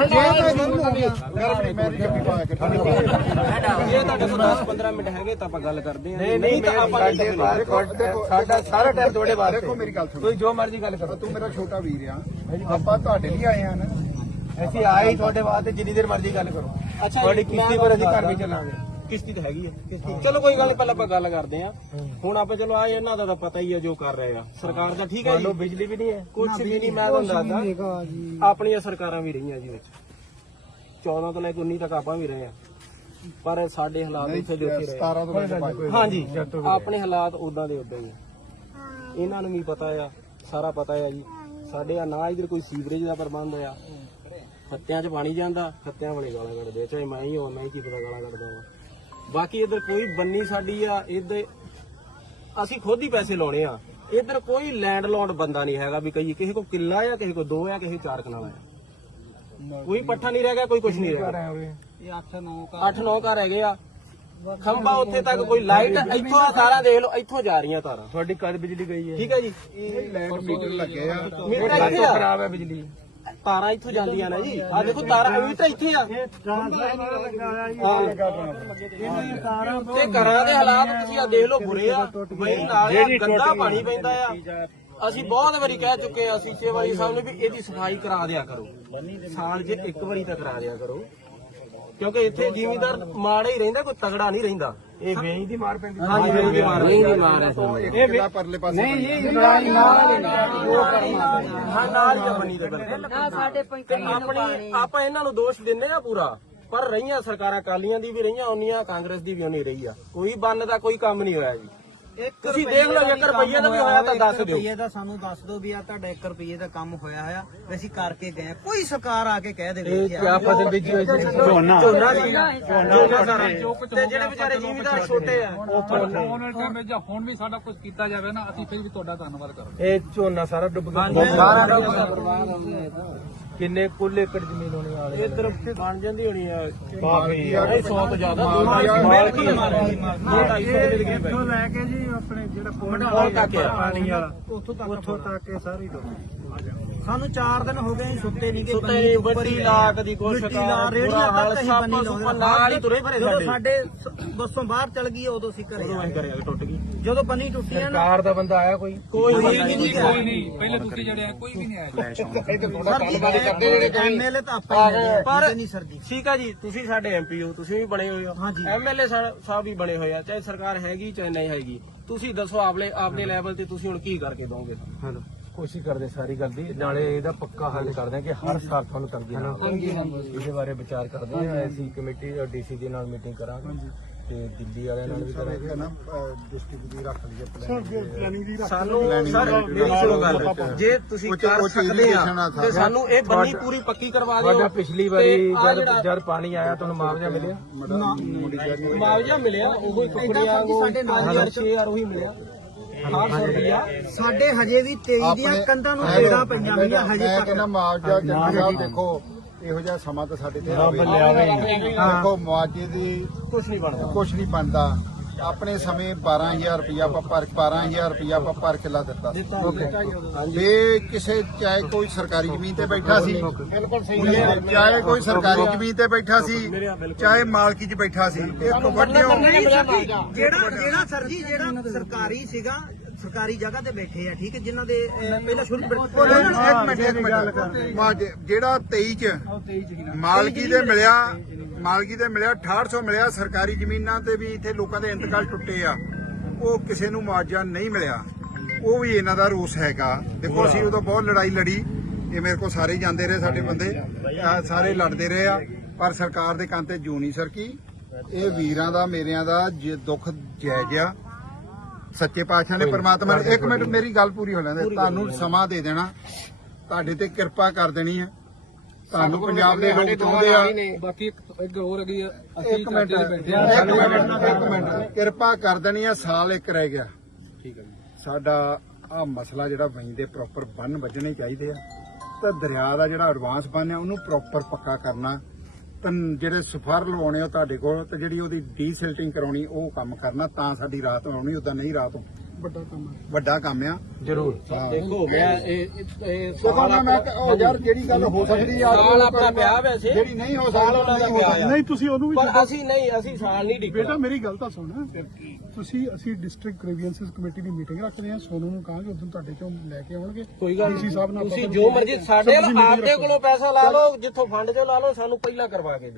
ਇਹ ਤੁਹਾਡੇ ਕੋਲ 10 15 ਮਿੰਟ ਹੈਗੇ ਤਾਂ ਆਪਾਂ ਗੱਲ ਕਰਦੇ ਹਾਂ ਨਹੀਂ ਤਾਂ ਆਪਾਂ ਸਾਡੇ ਬਾਰੇ ਸਾਡਾ ਸਾਰਾ ਟਾਈਮ ਤੁਹਾਡੇ ਬਾਹਰ ਦੇਖੋ ਮੇਰੀ ਗੱਲ ਸੁਣੋ ਤੁਸੀਂ ਜੋ ਮਰਜ਼ੀ ਗੱਲ ਕਰੋ ਤੂੰ ਮੇਰਾ ਛੋਟਾ ਵੀਰ ਆ ਆਪਾਂ ਤੁਹਾਡੇ ਲਈ ਆਏ ਆ ਨਾ ਅਸੀਂ ਆਏ ਤੁਹਾਡੇ ਵਾਸਤੇ ਜਿੰਨੀ ਦੇਰ ਮਰਜ਼ੀ ਗੱਲ ਕਰੋ। ਅੱਛਾ ਤੁਹਾਡੀ ਜੀ, ਕਿਸ਼ਤੀ ਪਰ ਅਸੀਂ ਘਰ ਵੀ ਚੱਲਾਂਗੇ। ਕਿਸ਼ਤੀ ਤਾਂ ਹੈਗੀ ਹੈ ਚਲੋ ਕੋਈ ਗੱਲ ਨਹੀਂ ਪਹਿਲਾਂ ਆਪਾਂ ਗੱਲ ਕਰਦੇ ਹਾਂ। ਹੁਣ ਆਪਾਂ ਚਲੋ ਆ ਇਹਨਾਂ ਦਾ ਤਾਂ ਪਤਾ ਹੀ ਹੈ ਜੋ ਕਰ ਰਹੇ ਆ। ਸਰਕਾਰ ਦਾ ਠੀਕ ਹੈ ਜੀ। ਬਿਜਲੀ ਵੀ ਨਹੀਂ ਹੈ। ਕੁਝ ਵੀ ਨਹੀਂ ਮੈਂ ਤੁਹਾਨੂੰ ਦੱਸਦਾ। ਆਪਣੀਆਂ ਸਰਕਾਰਾਂ ਵੀ ਰਹੀਆਂ ਜੀ ਵਿੱਚ। 14 ਤੋਂ ਲੈ ਕੇ 19 ਤੱਕ ਆਪਾਂ ਵੀ ਰਹੇ ਆ। ਪਰ ਸਾਡੇ ਹਾਲਾਤ ਇੱਥੇ ਜੋ ਇੱਥੇ ਰਹੇ 17 ਤੋਂ ਲੈ ਕੇ ਹਾਂਜੀ ਆਪਣੇ ਹਾਲਾਤ ਉਦਾਂ ਦੇ ਉਦਾਂ ਹੀ ਆ। ਇਹਨਾਂ ਨੂੰ ਵੀ ਪਤਾ ਆ ਸਾਰਾ ਪਤਾ ਆ ਜੀ। ਸਾਡੇ ਆ ਨਾ ਇਧਰ ਕੋਈ ਸੀਵਰੇਜ ਦਾ ਪ੍ਰਬੰਧ ਆ। ਖੱਤਿਆਂ 'ਚ ਪਾਣੀ ਜਾਂਦਾ ਖੱਤਿਆਂ ਵਾਲੇ ਗਾਲਾਂ ਕੱਢਦੇ ਆ ਚਾਹੇ ਮੈਂ ਹੀ ਹੋਵਾਂ ਮੈਂ ਹੀ ਕੀ ਪਤਾ ਗਾਲਾਂ ਕੱਢਦਾ ਹਾਂ ਬਾਕੀ ਇਧਰ ਕੋਈ ਬੰਨੀ ਸਾਡੀ ਆ ਇੱਧਰ ਅਸੀਂ ਖੁਦ ਹੀ ਪੈਸੇ ਲਾਉਣੇ ਆ। ਇੱਧਰ ਕੋਈ ਲੈਂਡ ਲੋਡ ਬੰਦਾ ਨਹੀਂ ਹੈਗਾ ਵੀ ਕਹੀ ਕਿਸੇ ਕੋ ਕਿੱਲਾ ਆ ਕਿਸੇ ਕੋ ਦੋ ਆ ਕਿਸੇ ਚਾਰ ਕਨਾਲ ਆ। ਕੋਈ ਪੱਠਾ ਨਹੀਂ ਰਹਿ ਗਿਆ ਕੋਈ ਕੁਝ ਨਹੀਂ ਰਹਿ ਗਿਆ। ਇਹ 8 9 ਅੱਠ ਨੌ ਘਰ ਹੈਗੇ ਆ। ਖੰਭਾ ਉੱਥੇ ਤੱਕ ਕੋਈ ਲਾਈਟ ਇੱਥੋਂ ਆ ਤਾਰਾਂ ਦੇਖ ਲਓ ਇੱਥੋਂ ਜਾ ਰਹੀਆਂ ਤਾਰਾਂ। ਤੁਹਾਡੀ ਕਦ ਬਿਜਲੀ ਗਈ ਹੈ? ਠੀਕ ਹੈ ਜੀ। ਇਹ ਲੈਂਡ ਮੀਟਰ ਲੱਗੇ ਆ। ਮੀਟਰ ਇੱਥੇ ਖਰਾਬ ਹੈ ਬਿਜਲੀ। ਤਾਰਾਂ ਇੱਥੋਂ ਜਾਂਦੀਆਂ ਨੇ ਜੀ। ਆ ਦੇਖੋ ਤਾਰਾਂ ਮੀਟਰ ਇੱਥੇ ਆ। ਤੇ ਘਰਾਂ ਦੇ ਹਾਲਾਤ ਤੁਸੀਂ ਆ ਦੇਖ ਲਓ ਬੁਰੇ ਆ। ਬਈ ਨਾਲ ਆ, ਗੰਦਾ ਪਾਣੀ ਪੈਂਦਾ ਆ। ਅਸੀਂ ਬਹੁਤ ਵਾਰੀ ਕਹਿ ਚੁੱਕੇ ਆ ਸੀਚੇ ਵਾਲੀ ਸਾਹਿਬ ਨੇ ਵੀ ਇਹਦੀ ਸਫ਼ਾਈ ਕਰਾ ਦਿਆ ਕਰੋ। ਸਾਲ 'ਚ ਇੱਕ ਵਾਰੀ ਤਾਂ ਕਰਾ ਦਿਆ ਕਰੋ। ਕਿਉਂਕਿ ਇੱਥੇ ਜ਼ਿਮੀਂਦਾਰ ਮਾੜਾ ਹੀ ਰਹਿੰਦਾ ਕੋਈ ਤਗੜਾ ਨਹੀਂ ਰਹਿੰਦਾ। ਇਹ ਵੇਈ ਦੀ ਮਾਰ ਪੈਂਦੀ। ਹਾਂਜੀ ਵੇਈ ਦੀ ਮਾਰ ਵੇਈ ਦੀ ਮਾਰ ਹੈ ਇੱਕ ਕਿਲਾ ਪਰਲੇ ਪਾਸੇ ਨਹੀਂ ਹਾਂ ਨਾਲ ਹੀ ਆ ਬਣੀ ਦੇ ਬਿਲਕੁਲ ਤੇ ਆਪਣੀ ਆਪਾਂ ਇਹਨਾਂ ਨੂੰ ਦੋਸ਼ ਦਿੰਨੇ ਆ ਪੂਰਾ। ਪਰ ਰਹੀਆਂ ਸਰਕਾਰਾਂ ਕਾਲੀਆਂ ਦੀ ਵੀ ਰਹੀਆਂ ਉਹਨੀਆਂ ਕਾਂਗਰਸ ਦੀ ਵੀ ਉਹਨੀ ਰਹੀ ਆ। ਕੋਈ ਬੰਨ ਦਾ ਕੋਈ ਕੰਮ ਨਹੀਂ ਹੋਇਆ ਜੀ। ਤੁਸੀਂ ਦੇਖ ਲਓ ਜੇ ਰੁਪਈਏ ਦਾ ਵੀ ਹੋਇਆ ਤਾਂ ਦੱਸ ਦਿਓ। ਰੁਪਈਏ ਦਾ ਸਾਨੂੰ ਦੱਸ ਦਿਓ ਵੀ ਆ ਤੁਹਾਡਾ 1 ਰੁਪਈਏ ਦਾ ਕੰਮ ਹੋਇਆ ਹੋਇਆ ਅਸੀਂ ਕਰਕੇ ਗਏ। ਕੋਈ ਸਰਕਾਰ ਆ ਕੇ ਕਹਿ ਦੇਵੇ ਕਿ ਕਿਆ ਫਸਲ ਬੀਜੀ ਹੋਈ ਸੀ। ਝੋਨਾ ਝੋਨਾ ਝੋਨਾ ਸਾਰਾ ਤੇ ਜਿਹੜੇ ਵਿਚਾਰੇ ਜ਼ਿਮੀਦਾਰ ਛੋਟੇ ਆ। ਵਾਲੇ ਟਾਈਮ ਵਿੱਚ ਜਾਂ ਹੁਣ ਵੀ ਸਾਡਾ ਕੁਝ ਕੀਤਾ ਜਾਵੇ ਨਾ ਅਸੀਂ ਫਿਰ ਵੀ ਤੁਹਾਡਾ ਧੰਨਵਾਦ ਕਰਾਂਗੇ। ਇਹ ਝੋਨਾ ਸਾਰਾ ਡੁੱਬ ਗਿਆ। ਸਾਰਾ ਕਿੰਨੇ ਕੁੱਲ ਏਕੜ ਜ਼ਮੀਨ ਹੋਣੀ ਵਾਲੇ ਇੱਧਰ ਬਣ ਜਾਂਦੀ ਹੋਣੀ ਆ ਕਾਫੀ ਨਹੀਂ 100 ਤੋਂ ਜ਼ਿਆਦਾ ਦੋ ਢਾਈ ਸੌ ਮਿਲ ਕੀ ਮਾਰ ਦੋ ਢਾਈ ਸੌ ਦੇ ਕਿੰਨੇ ਪੈ ਲੈ ਕੇ ਜੀ ਆਪਣੇ ਜਿਹੜਾ ਮਟਾਲ ਤੱਕ ਆ। ਪਾਣੀ ਵਾਲਾ ਉੱਥੋਂ ਤੱਕ ਉੱਥੋਂ ਤੱਕ ਇਹ ਸਾਰੀ ਸਾਨੂੰ 4 ਦਿਨ ਹੋ ਗਏ ਸੁੱਤੇ ਨਹੀਂ ਗਏ ਸੁੱਤੇ ਨਹੀਂ ਵੱਡੀ ਲਾਕ ਦੀ ਕੋਸ਼ਿਸ਼ ਮਿੱਟੀ ਲਾ ਰੇੜੀਆਂ ਤੱਕ ਅਸੀਂ ਬੰਨੀ ਲਾਉਂਦੇ ਨਾਲ ਹੀ ਤੁਰੇ ਫਿਰੇ ਜਦੋਂ ਸਾਡੇ। ਸਾਡੇ ਬੱਸੋਂ ਬਾਹਰ ਚਲ ਗਈ ਉਦੋਂ ਅਸੀਂ ਘਰੇ ਉਦੋਂ ਆ ਅਸੀਂ ਕਰਿਆ ਟੁੱਟ ਗਈ। ਜਦੋਂ ਬੰਨੀ ਟੁੱਟੀ ਆ ਨਾ ਸਰਕਾਰ ਦਾ ਬੰਦਾ ਆਇਆ ਕੋਈ? ਕੋਈ ਕੋਈ ਨਹੀਂ ਕੋਈ ਨਹੀਂ ਪਹਿਲੇ ਤੁਸੀਂ ਜਿਹੜੇ ਆ ਕੋਈ ਵੀ ਨਹੀਂ ਆਇਆ। ਐਮਐਲਏ ਤਾਂ ਆਪਾਂ ਪਰ ਪਰ ਨਹੀਂ ਸਰ ਜੀ। ਠੀਕ ਆ ਜੀ ਤੁਸੀਂ ਸਾਡੇ ਐਮਪੀ ਹੋ ਤੁਸੀਂ ਵੀ ਬਣੇ ਹੋਏ ਹੋ। ਹਾਂਜੀ। ਐਮਐਲਏ ਸਾਹਿਬ ਵੀ ਬਣੇ ਹੋਏ ਆ ਚਾਹੇ ਸਰਕਾਰ ਹੈਗੀ ਚਾਹੇ ਨਹੀਂ ਹੈਗੀ। ਤੁਸੀਂ ਦੱਸੋ ਆਪਲੇ ਆਪਣੇ ਲੈਵਲ ਤੇ ਤੁਸੀਂ ਹੁਣ ਕੀ ਕਰਕੇ ਦੋਗੇ? ਸਾਨੂੰ ਕੋਸ਼ਿਸ਼ ਕਰਦੇ ਸਾਰੀ ਗੱਲ ਦੀ ਨਾਲੇ ਇਹਦਾ ਪੱਕਾ ਹੱਲ ਕਰਦੇ ਆ ਕਿ ਹਰ ਸਾਲ ਤੁਹਾਨੂੰ ਤੰਗੀ ਨਾ ਹੋਵੇ। ਇਹਦੇ ਬਾਰੇ ਵਿਚਾਰ ਕਰਦੇ ਆ ਅਸੀਂ ਕਮੇਟੀ ਔਰ ਡੀਸੀ ਦੇ ਨਾਲ ਮੀਟਿੰਗ ਕਰਾਂਗੇ ਤੇ ਦਿੱਲੀ ਵਾਲਿਆਂ ਨਾਲ ਵੀ ਕਰਾਂਗੇ। ਨਾ ਡਿਸਟ੍ਰਿਕਟ ਦੀ ਰੱਖ ਲਈਏ ਪਲਾਨਿੰਗ ਦੀ। ਸਾਨੂੰ ਸਰ ਮੇਰੀ ਸੁਣੋ ਗੱਲ ਜੇ ਤੁਸੀਂ ਕਰ ਸਕਦੇ ਆ ਆ ਤੇ ਸਾਨੂੰ ਇਹ ਬੰਨੀ ਪੂਰੀ ਪੱਕੀ ਕਰਵਾ ਦਿਓ। ਪਿਛਲੀ ਵਾਰੀ ਜਦ ਜਦ ਪਾਣੀ ਆਇਆ ਤੁਹਾਨੂੰ ਮੁਆਵਜ਼ਾ ਮਿਲਿਆ? ਮੁਆਵਜ਼ਾ ਮਿਲਿਆ ਉਹ ਹੀ ਕੁਕੜੀਆਂ ਨੂੰ ਸਾਡੇ 5000 6000 ਉਹੀ ਮਿਲਿਆ। 800 ਰੁਪਿਆ ਸਾਡੇ ਹਜੇ ਵੀ 23 ਦੀਆਂ ਕੰਧਾਂ ਨੂੰ ਤੇੜਾ ਪਈਆਂ ਹੋਈਆਂ ਹਜੇ ਤੱਕ। ਕਹਿੰਦਾ ਮੁਆਵਜ਼ਾ ਜੱਜ ਸਾਹਿਬ ਦੇਖੋ ਇਹੋ ਜਿਹਾ ਸਮਾਂ ਤਾਂ ਸਾਡੇ ਤੇ ਆਵੇ। ਦੇਖੋ ਮੁਆਵਜ਼ੇ ਦੀ ਕੁਝ ਨਹੀਂ ਬਣਦਾ। ਕੁਝ ਨਹੀਂ ਬਣਦਾ। ਆਪਣੇ ਸਮੇਂ 12000 ਰੁਪਇਆ ਆਪਾਂ ਪਰ 12000 ਰੁਪਇਆ ਆਪਾਂ ਪਰ ਕਿੱਲਾ ਦਿੱਤਾ। ਜੇ ਕਿਸੇ ਚਾਹੇ ਕੋਈ ਸਰਕਾਰੀ ਜ਼ਮੀਨ ਤੇ ਬੈਠਾ ਸੀ। ਬਿਲਕੁਲ ਸਹੀ ਚਾਹੇ ਕੋਈ ਸਰਕਾਰੀ ਜ਼ਮੀਨ ਤੇ ਬੈਠਾ ਸੀ ਚਾਹੇ ਮਾਲਕੀ 'ਚ ਬੈਠਾ ਸੀ। ਇੱਕ ਵੱਡਿਓ ਜਿਹੜਾ ਜਿਹੜਾ ਸਰ ਜੀ ਜਿਹੜਾ ਸਰਕਾਰੀ ਸੀਗਾ ਸਰਕਾਰੀ ਜਗ੍ਹਾ ਤੇ ਬੈਠੇ ਆ ਠੀਕ ਹੈ ਜਿਨ੍ਹਾਂ ਦੇ ਅਹ, ਪਹਿਲਾਂ ਸ਼ੁਰੂ ਇੱਕ ਮਿੰਟ ਇੱਕ ਮਿੰਟ ਮੁਆਵਜ਼ੇ- ਜਿਹੜਾ 23 ਚ ਮਾਲਕੀ ਦੇ ਮਿਲਿਆ। ਮਾਲਕੀ ਦੇ ਮਿਲਿਆ 6800 ਮਿਲਿਆ ਸਰਕਾਰੀ ਜ਼ਮੀਨਾਂ ਤੇ ਵੀ ਇੱਥੇ ਲੋਕਾਂ ਦੇ ਇੰਤਕਾਲ ਟੁੱਟੇ ਆ। ਉਹ ਕਿਸੇ ਨੂੰ ਮੁਆਵਜ਼ਾ ਨਹੀਂ ਮਿਲਿਆ। ਉਹ ਵੀ ਇਹਨਾਂ ਦਾ ਰੋਸ ਹੈਗਾ। ਦੇਖੋ ਅਸੀਂ ਉਦੋਂ ਬਹੁਤ ਲੜਾਈ ਲੜੀ। ਇਹ ਮੇਰੇ ਕੋਲ ਸਾਰੇ ਹੀ ਜਾਂਦੇ ਰਹੇ ਸਾਡੇ ਬੰਦੇ। ਆਹ ਸਾਰੇ ਲੜਦੇ ਰਹੇ ਆ। ਪਰ ਸਰਕਾਰ ਦੇ ਕੰਨ ਤੇ ਜੂ ਨਹੀਂ ਸਰਕੀ। ਇਹ ਵੀਰਾਂ ਦਾ ਮੇਰਿਆਂ ਦਾ ਜੇ ਦੁੱਖ ਜਾਇਜ਼ ਆ। ਸੱਚੇ ਪਾਤਸ਼ਾਹ ਨੇ ਪ੍ਰਮਾਤਮਾ ਨੇ ਇੱਕ ਮਿੰਟ ਮੇਰੀ ਗੱਲ ਪੂਰੀ ਹੋ ਲੈਂਦੇ ਤੁਹਾਨੂੰ ਸਮਾਂ ਦੇ ਦੇਣਾ। ਤੁਹਾਡੇ ਤੇ ਕਿਰਪਾ ਕਰ ਦੇਣੀ ਹੈ। ਤੁਹਾਨੂੰ ਪੰਜਾਬ ਦੇ ਲੋਕ ਚਾਹੁੰਦੇ ਆ। ਬਾਕੀ ਇੱਕ ਇੱਕ ਹੋਰ ਹੈਗੀ ਆ, ਇੱਕ ਅਸੀਂ ਇੱਕ ਤੇ ਬੈਠੇ ਆ। ਮਿੰਟ ਇੱਕ ਮਿੰਟ। ਕਿਰਪਾ ਕਰ ਦੇਣੀ ਆ ਸਾਲ ਇੱਕ ਰਹਿ ਗਿਆ। ਠੀਕ ਹੈ ਸਾਡਾ ਆ ਮਸਲਾ ਜਿਹੜਾ ਵਹੀਂ ਦੇ ਪ੍ਰੋਪਰ ਬੰਨ ਵੱਜਣੇ ਚਾਹੀਦੇ ਆ। ਤਾਂ ਦਰਿਆ ਦਾ ਜਿਹੜਾ ਐਡਵਾਂਸ ਬੰਨ ਹੈ ਉਹਨੂੰ ਪ੍ਰੋਪਰ ਪੱਕਾ ਕਰਨਾ। ਜਿਹੜੇ ਸਫਰ ਲਵਾਉਣੇ ਉਹ ਤੁਹਾਡੇ ਕੋਲ, ਤੇ ਜਿਹੜੀ ਉਹਦੀ ਡੀਸਿਲਟਿੰਗ ਕਰਾਉਣੀ, ਉਹ ਕੰਮ ਕਰਨਾ, ਤਾਂ ਸਾਡੀ ਰਾਤ ਆਉਣੀ ਉਦਾਂ ਨਹੀਂ ਰਾਤ ਵੱਡਾ ਕੰਮ ਹੈ ਵੱਡਾ ਕੰਮ ਆ। ਜ਼ਰੂਰ। ਦੇਖੋ ਮੈਂ ਇਹ ਇਹ- ਦੇਖੋ ਮੈਂ ਉਹ ਯਾਰ ਜਿਹੜੀ ਗੱਲ ਹੋ ਸਕਦੀ ਆ? ਸਾਲ ਆਪਣਾ ਪਿਆ ਵੈਸੇ। ਜਿਹੜੀ ਨਹੀਂ ਹੋ ਸਾਲ ਸਕਦੀ ਨਹੀਂ ਆ। ਨਹੀਂ ਤੁਸੀਂ ਉਹਨੂੰ ਵੀ ਪਰ ਅਸੀਂ ਨਹੀਂ ਅਸੀਂ ਸਾਲ ਨਹੀਂ ਬੇਟਾ ਡਿੱਗਣਾ ਮੇਰੀ ਗੱਲ ਤਾਂ ਸੁਣ। ਤੁਸੀਂ ਅਸੀਂ ਡਿਸਟ੍ਰਿਕਟ ਗ੍ਰੀਵੈਂਸਸ ਕਮੇਟੀ ਦੀ ਮੀਟਿੰਗ ਰੱਖਦੇ ਹਾਂ ਸੋਨੂੰ ਨੂੰ ਕਹਾਂਗੇ ਉਦੋਂ ਤੁਹਾਡੇ ਚੋਂ ਲੈ ਕੇ ਆਉਣਗੇ। ਕੋਈ ਗੱਲ ਨਾਲ ਤੁਸੀਂ ਜੋ ਮਰਜ਼ੀ ਸਾਡੇ ਆਪਦੇ। ਕੋਲੋਂ ਪੈਸਾ ਲਾ ਲਓ ਜਿੱਥੋਂ ਫੰਡ ਚੋਂ ਲਾ ਲਓ ਸਾਨੂੰ ਪਹਿਲਾਂ ਕਰਵਾ ਕੇ